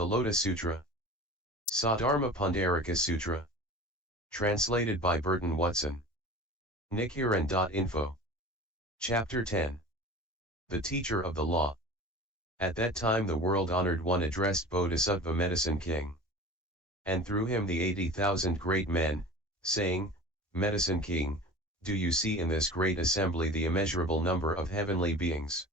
The Lotus Sutra. Sadharma Pundarika Sutra. Translated by Burton Watson. Nichiren.info. Chapter 10. The Teacher of the Law. At that time the world-honored one addressed Bodhisattva Medicine King. And through him the 80,000 great men, saying, Medicine King, do you see in this great assembly the immeasurable number of heavenly beings?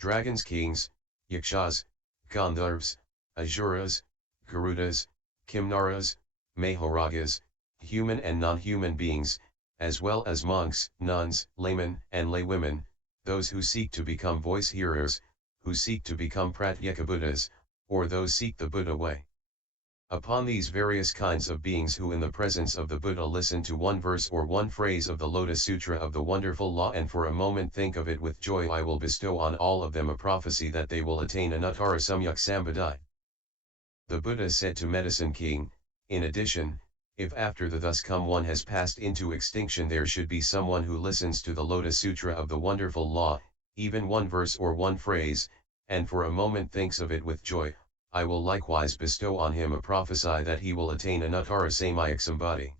Dragons, kings, yakshas, gandharvas, asuras, garudas, kimnaras, mahoragas, human and non-human beings, as well as monks, nuns, laymen, and laywomen, those who seek to become voice hearers, who seek to become pratyeka Buddhas, or those seek the Buddha way. Upon these various kinds of beings who in the presence of the Buddha listen to one verse or one phrase of the Lotus Sutra of the wonderful law and for a moment think of it with joy, I will bestow on all of them a prophecy that they will attain Anuttara Samyak Sambadhi. The Buddha said to Medicine King, in addition, if after the thus come one has passed into extinction there should be someone who listens to the Lotus Sutra of the wonderful law, even one verse or one phrase, and for a moment thinks of it with joy, I will likewise bestow on him a prophecy that he will attain Anuttara Samyak Sambadhi.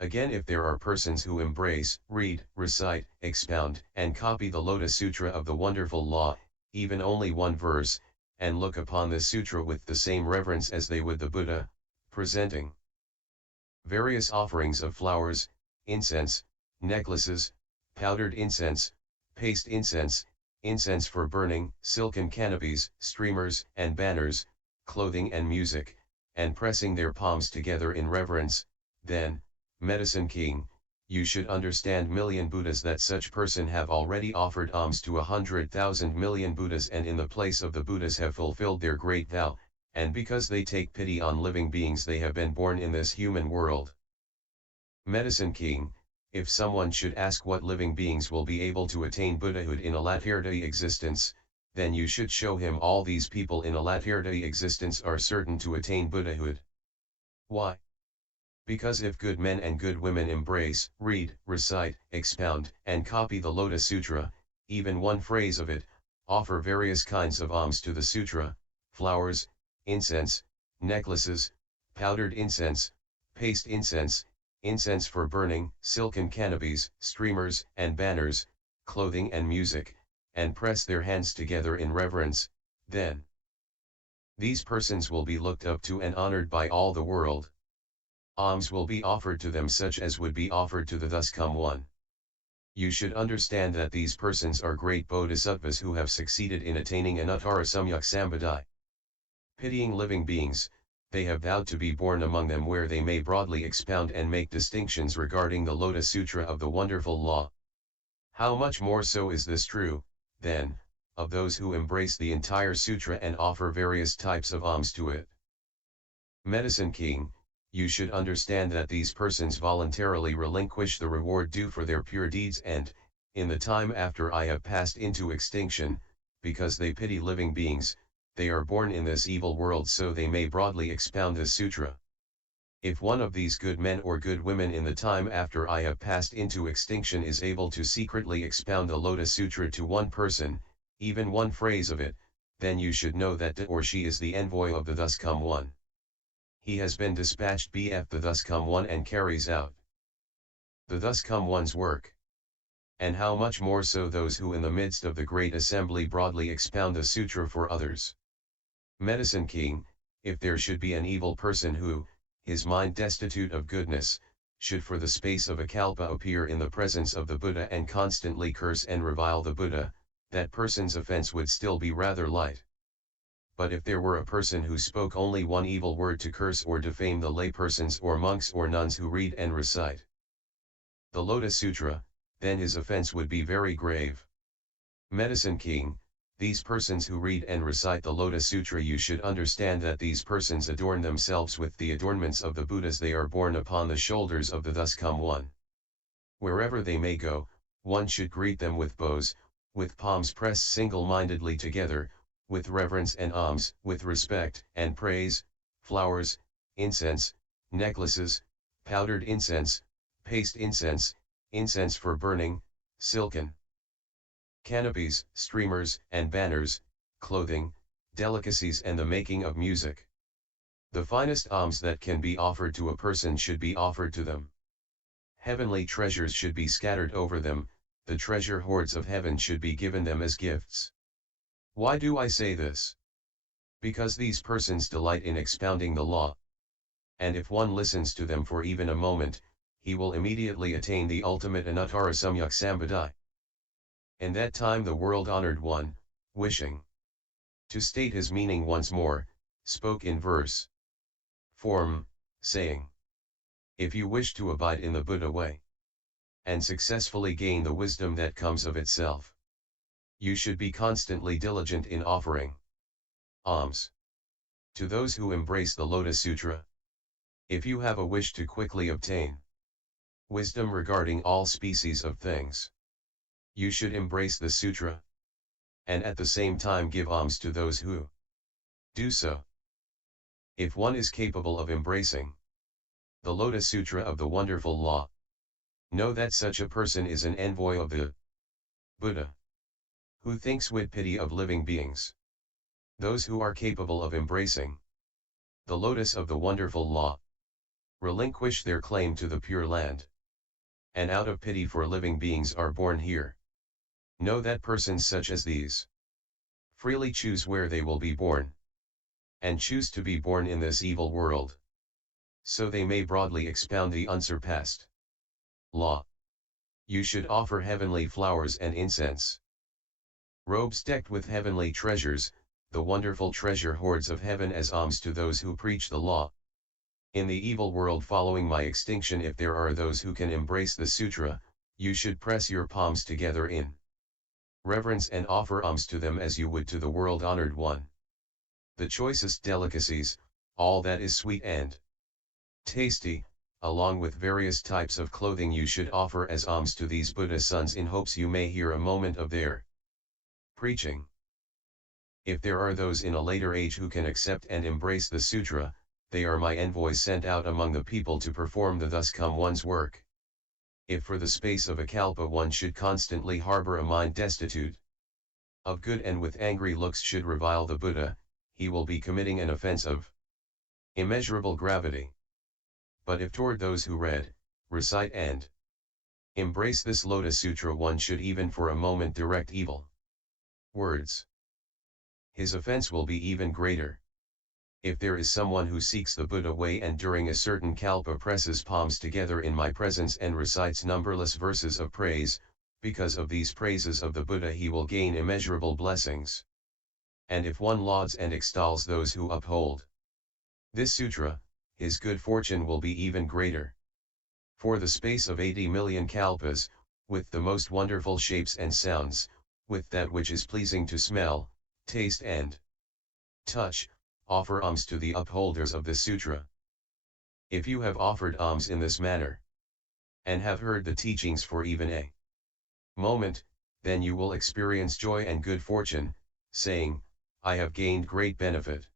Again, if there are persons who embrace, read, recite, expound, and copy the Lotus Sutra of the wonderful law, even only one verse, and look upon this sutra with the same reverence as they would the Buddha, presenting various offerings of flowers, incense, necklaces, powdered incense, paste incense, incense for burning, silken canopies, streamers and banners, clothing and music, and pressing their palms together in reverence, then, Medicine King, you should understand million Buddhas that such person have already offered alms to 100,000 million Buddhas and in the place of the Buddhas have fulfilled their great vow, and because they take pity on living beings they have been born in this human world. Medicine King, if someone should ask what living beings will be able to attain Buddhahood in a latter existence, then you should show him all these people in a latter existence are certain to attain Buddhahood. Why? Because if good men and good women embrace, read, recite, expound, and copy the Lotus Sutra, even one phrase of it, offer various kinds of alms to the sutra, flowers, incense, necklaces, powdered incense, paste incense, incense for burning, silken canopies, streamers and banners, clothing and music, and press their hands together in reverence, then these persons will be looked up to and honored by all the world. Alms will be offered to them such as would be offered to the thus come one. You should understand that these persons are great bodhisattvas who have succeeded in attaining Anuttara Samyak Sambadhi. Pitying living beings, they have vowed to be born among them where they may broadly expound and make distinctions regarding the Lotus Sutra of the wonderful law. How much more so is this true, then, of those who embrace the entire sutra and offer various types of alms to it. Medicine King, you should understand that these persons voluntarily relinquish the reward due for their pure deeds and, in the time after I have passed into extinction, because they pity living beings, they are born in this evil world so they may broadly expound this sutra. If one of these good men or good women in the time after I have passed into extinction is able to secretly expound the Lotus Sutra to one person, even one phrase of it, then you should know that he or she is the envoy of the thus come one. He has been dispatched bf the thus come one and carries out the thus come one's work. And how much more so those who in the midst of the great assembly broadly expound the sutra for others. Medicine King, if there should be an evil person who, his mind destitute of goodness, should for the space of a kalpa appear in the presence of the Buddha and constantly curse and revile the Buddha, that person's offense would still be rather light. But if there were a person who spoke only one evil word to curse or defame the laypersons or monks or nuns who read and recite the Lotus Sutra, then his offense would be very grave. Medicine King, these persons who read and recite the Lotus Sutra, you should understand that these persons adorn themselves with the adornments of the Buddhas. They are borne upon the shoulders of the thus come one. Wherever they may go, one should greet them with bows, with palms pressed single-mindedly together, with reverence and alms, with respect and praise, flowers, incense, necklaces, powdered incense, paste incense, incense for burning, silken canopies, streamers and banners, clothing, delicacies and the making of music. The finest alms that can be offered to a person should be offered to them. Heavenly treasures should be scattered over them, the treasure hoards of heaven should be given them as gifts. Why do I say this? Because these persons delight in expounding the law. And if one listens to them for even a moment, he will immediately attain the ultimate anuttara samyak sambadhi. In that time the world-honored one, wishing to state his meaning once more, spoke in verse form, saying, if you wish to abide in the Buddha way, and successfully gain the wisdom that comes of itself, you should be constantly diligent in offering alms to those who embrace the Lotus Sutra. If you have a wish to quickly obtain wisdom regarding all species of things, you should embrace the sutra, and at the same time give alms to those who do so. If one is capable of embracing the Lotus Sutra of the wonderful law, know that such a person is an envoy of the Buddha, who thinks with pity of living beings. Those who are capable of embracing the lotus of the wonderful law relinquish their claim to the Pure Land, and out of pity for living beings are born here. Know that persons such as these freely choose where they will be born, and choose to be born in this evil world, so they may broadly expound the unsurpassed law. You should offer heavenly flowers and incense, robes decked with heavenly treasures, the wonderful treasure hoards of heaven as alms to those who preach the law. In the evil world following my extinction, if there are those who can embrace the sutra, you should press your palms together in reverence and offer alms to them as you would to the world-honored one. The choicest delicacies, all that is sweet and tasty, along with various types of clothing you should offer as alms to these Buddha sons in hopes you may hear a moment of their preaching. If there are those in a later age who can accept and embrace the sutra, they are my envoys sent out among the people to perform the thus come one's work. If for the space of a kalpa one should constantly harbor a mind destitute of good and with angry looks should revile the Buddha, he will be committing an offense of immeasurable gravity. But if toward those who read, recite and embrace this Lotus Sutra one should even for a moment direct evil words, his offense will be even greater. If there is someone who seeks the Buddha way and during a certain kalpa presses palms together in my presence and recites numberless verses of praise, because of these praises of the Buddha he will gain immeasurable blessings. And if one lauds and extols those who uphold this sutra, his good fortune will be even greater. For the space of 80 million kalpas, with the most wonderful shapes and sounds, with that which is pleasing to smell, taste and touch, offer alms to the upholders of the sutra. If you have offered alms in this manner, and have heard the teachings for even a moment, then you will experience joy and good fortune, saying, I have gained great benefit.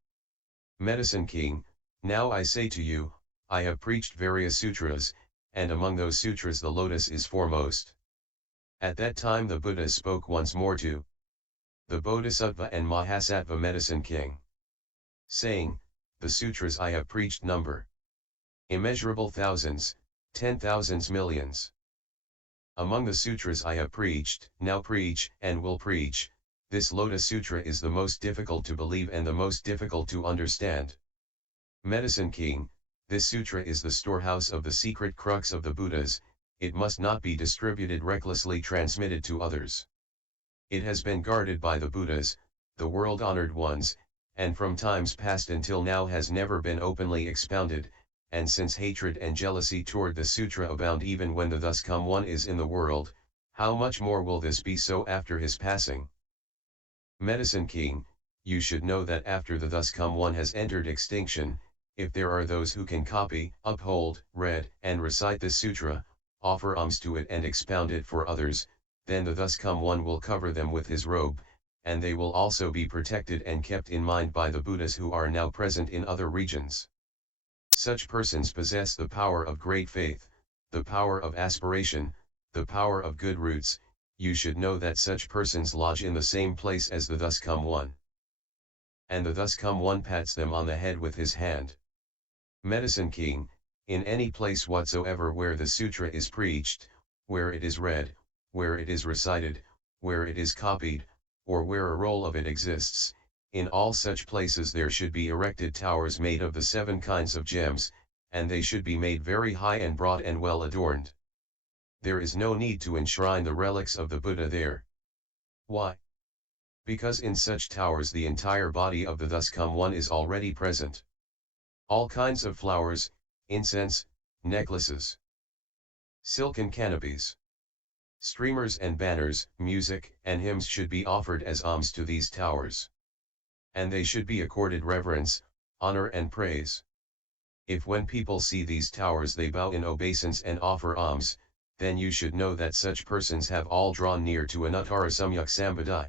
Medicine King, now I say to you, I have preached various sutras, and among those sutras the lotus is foremost. At that time the Buddha spoke once more to the bodhisattva and mahasattva Medicine King, saying, the sutras I have preached number immeasurable thousands, 10,000s, millions. Among the sutras I have preached, now preach, and will preach, this Lotus Sutra is the most difficult to believe and the most difficult to understand. Medicine King, this sutra is the storehouse of the secret crux of the Buddhas, it must not be distributed recklessly transmitted to others. It has been guarded by the Buddhas, the world-honored ones, and from times past until now has never been openly expounded, and since hatred and jealousy toward the sutra abound even when the thus come one is in the world, how much more will this be so after his passing? Medicine King, you should know that after the thus come one has entered extinction, if there are those who can copy, uphold, read, and recite this sutra, offer alms to it and expound it for others, then the thus come one will cover them with his robe, and they will also be protected and kept in mind by the Buddhas who are now present in other regions. Such persons possess the power of great faith, the power of aspiration, the power of good roots. You should know that such persons lodge in the same place as the thus come one. and the thus come one pats them on the head with his hand. Medicine King, in any place whatsoever where the sutra is preached, where it is read, where it is recited, where it is copied, or where a roll of it exists, in all such places there should be erected towers made of the 7 kinds of gems, and they should be made very high and broad and well adorned. There is no need to enshrine the relics of the Buddha there. Why? Because in such towers the entire body of the thus come one is already present. All kinds of flowers, incense, necklaces, silken canopies, streamers and banners, music and hymns should be offered as alms to these towers. And they should be accorded reverence, honor and praise. If when people see these towers they bow in obeisance and offer alms, then you should know that such persons have all drawn near to Anuttara Samyak Sambadhi.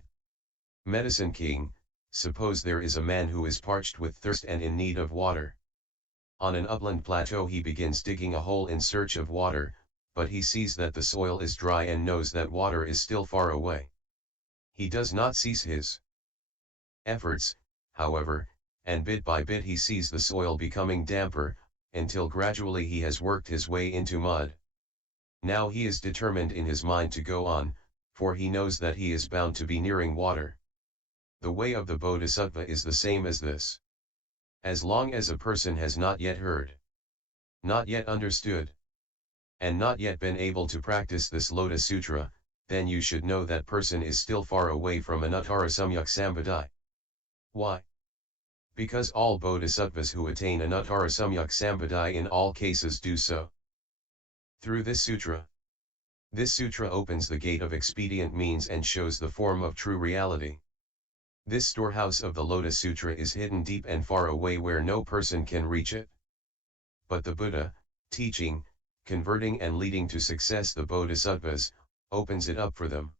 Medicine King, suppose there is a man who is parched with thirst and in need of water. On an upland plateau he begins digging a hole in search of water, but he sees that the soil is dry and knows that water is still far away. He does not cease his efforts, however, and bit by bit he sees the soil becoming damper, until gradually he has worked his way into mud. Now he is determined in his mind to go on, for he knows that he is bound to be nearing water. The way of the bodhisattva is the same as this. As long as a person has not yet heard, not yet understood, and not yet been able to practice this Lotus Sutra, then you should know that person is still far away from Anuttara Samyak Sambadhi. Why? Because all bodhisattvas who attain Anuttara Samyak Sambadhi in all cases do so through this sutra. This sutra opens the gate of expedient means and shows the form of true reality. This storehouse of the Lotus Sutra is hidden deep and far away where no person can reach it. But the Buddha, teaching, converting and leading to success the bodhisattvas, opens it up for them.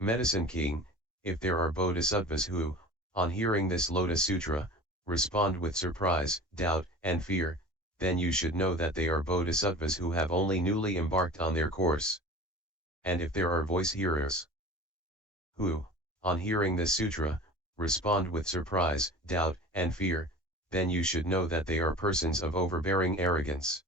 Medicine King, if there are bodhisattvas who, on hearing this Lotus Sutra, respond with surprise, doubt, and fear, then you should know that they are bodhisattvas who have only newly embarked on their course. And if there are voice hearers who, on hearing this sutra, respond with surprise, doubt, and fear, then you should know that they are persons of overbearing arrogance.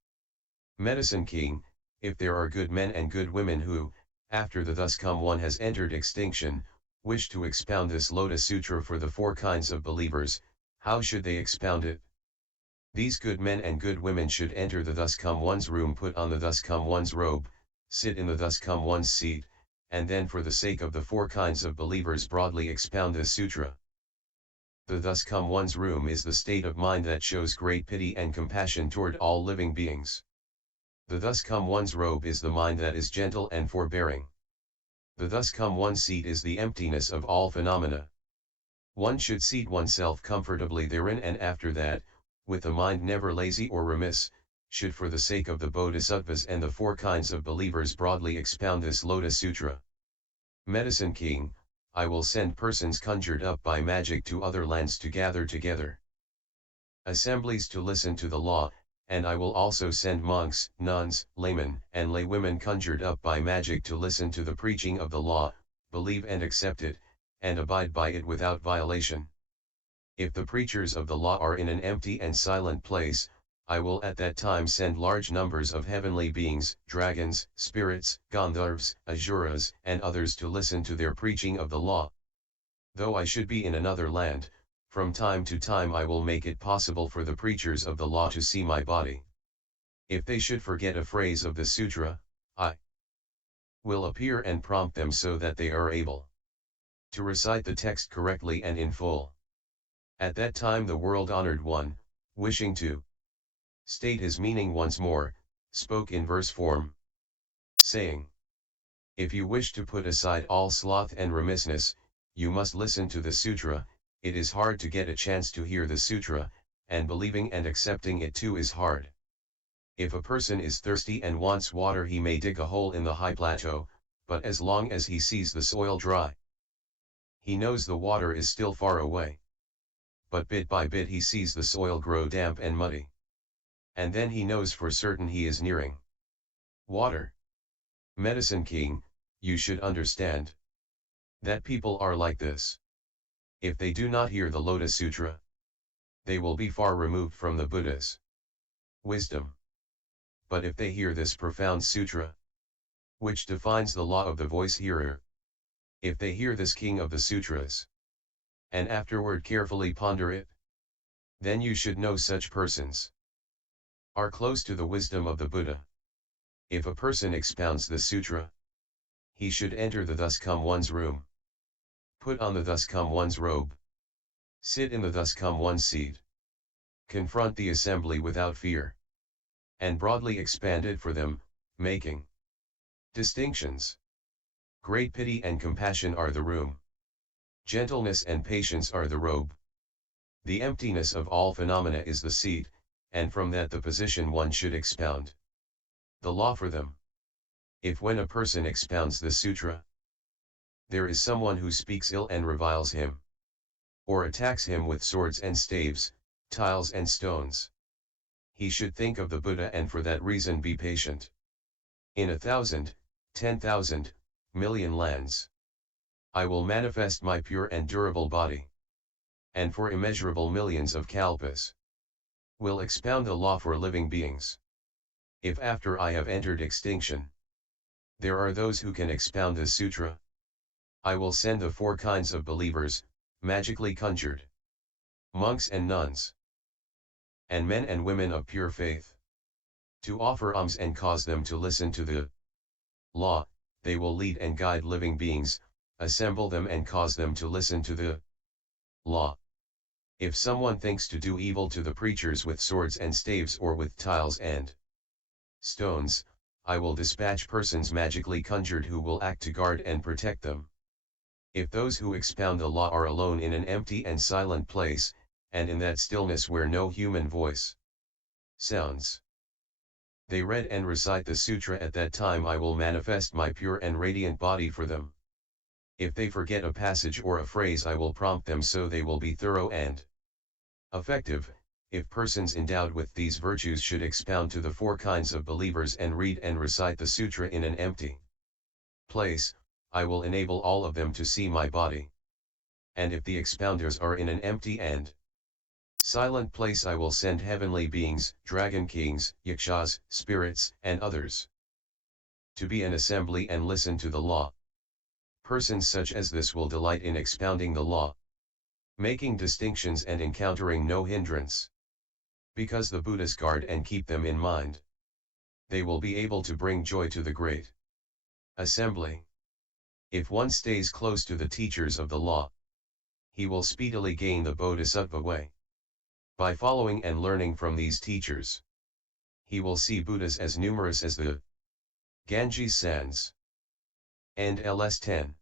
Medicine King, if there are good men and good women who, after the thus come one has entered extinction, wish to expound this Lotus Sutra for the 4 kinds of believers, how should they expound it? These good men and good women should enter the thus come one's room, put on the thus come one's robe, sit in the thus come one's seat, and then for the sake of the 4 kinds of believers broadly expound this sutra. The thus come one's room is the state of mind that shows great pity and compassion toward all living beings. The thus come one's robe is the mind that is gentle and forbearing. The thus come one's seat is the emptiness of all phenomena. One should seat oneself comfortably therein, and after that, with the mind never lazy or remiss, should for the sake of the bodhisattvas and the 4 kinds of believers broadly expound this Lotus Sutra. Medicine King, I will send persons conjured up by magic to other lands to gather together assemblies to listen to the law, and I will also send monks, nuns, laymen, and laywomen conjured up by magic to listen to the preaching of the law, believe and accept it, and abide by it without violation. If the preachers of the law are in an empty and silent place, I will at that time send large numbers of heavenly beings, dragons, spirits, Gandharvas, Asuras, and others to listen to their preaching of the law. Though I should be in another land, from time to time I will make it possible for the preachers of the law to see my body. If they should forget a phrase of the sutra, I will appear and prompt them so that they are able to recite the text correctly and in full. At that time the world-honored one, wishing to state his meaning once more, spoke in verse form, saying, if you wish to put aside all sloth and remissness, you must listen to the sutra. It is hard to get a chance to hear the sutra, and believing and accepting it too is hard. If a person is thirsty and wants water, he may dig a hole in the high plateau, but as long as he sees the soil dry, he knows the water is still far away. But bit by bit he sees the soil grow damp and muddy. And then he knows for certain he is nearing water. Medicine King, you should understand that people are like this. If they do not hear the Lotus Sutra, they will be far removed from the Buddha's wisdom. But if they hear this profound sutra, which defines the law of the voice hearer, if they hear this king of the sutras, and afterward carefully ponder it, then you should know such persons are close to the wisdom of the Buddha. If a person expounds the sutra, he should enter the thus come one's room, put on the thus come one's robe, sit in the thus come one's seat, confront the assembly without fear, and broadly expand it for them, making distinctions. Great pity and compassion are the room. Gentleness and patience are the robe. The emptiness of all phenomena is the seat, and from that the position one should expound the law for them. If when a person expounds the sutra, there is someone who speaks ill and reviles him, or attacks him with swords and staves, tiles and stones, he should think of the Buddha and for that reason be patient. In 1,000, 10,000, million lands, I will manifest my pure and durable body, and for immeasurable millions of kalpas, will expound the law for living beings. If after I have entered extinction, there are those who can expound the sutra, I will send the 4 kinds of believers, magically conjured, monks and nuns, and men and women of pure faith, to offer alms and cause them to listen to the law. They will lead and guide living beings, assemble them and cause them to listen to the law. If someone thinks to do evil to the preachers with swords and staves or with tiles and stones, I will dispatch persons magically conjured who will act to guard and protect them. If those who expound the law are alone in an empty and silent place, and in that stillness where no human voice sounds, they read and recite the sutra, at that time I will manifest my pure and radiant body for them. If they forget a passage or a phrase, I will prompt them so they will be thorough and effective. If persons endowed with these virtues should expound to the 4 kinds of believers and read and recite the sutra in an empty place, I will enable all of them to see my body. And if the expounders are in an empty and silent place, I will send heavenly beings, dragon kings, yakshas, spirits, and others, to be an assembly and listen to the law. Persons such as this will delight in expounding the law, making distinctions and encountering no hindrance. Because the Buddhas guard and keep them in mind, they will be able to bring joy to the great assembly. If one stays close to the teachers of the law, he will speedily gain the bodhisattva way. By following and learning from these teachers, he will see Buddhas as numerous as the Ganges sands. And LS 10.